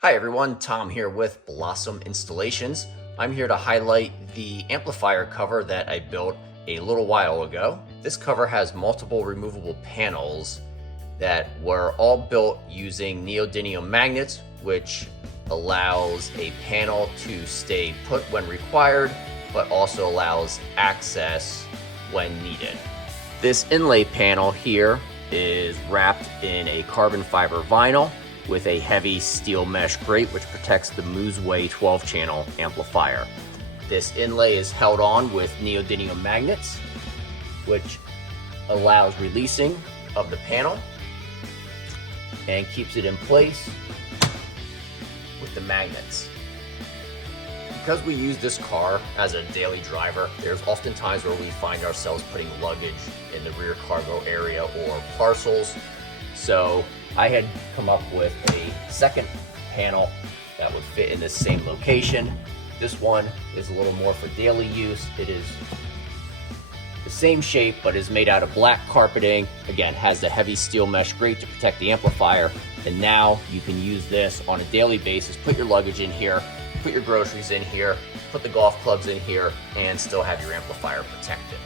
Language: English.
Hi everyone, Tom here with Blossom Installations. I'm here to highlight the amplifier cover that I built a little while ago. This cover has multiple removable panels that were all built using neodymium magnets, which allows a panel to stay put when required, but also allows access when needed. This inlay panel here is wrapped in a carbon fiber vinyl with a heavy steel mesh grate which protects the Musway 12-channel amplifier. This inlay is held on with neodymium magnets, which allows releasing of the panel and keeps it in place with the magnets. Because we use this car as a daily driver, there's often times where we find ourselves putting luggage in the rear cargo area or parcels. So I had come up with a second panel that would fit in the same location. This one is a little more for daily use. It is the same shape, but is made out of black carpeting. Again, has the heavy steel mesh grate to protect the amplifier. And now you can use this on a daily basis. Put your luggage in here, put your groceries in here, put the golf clubs in here, and still have your amplifier protected.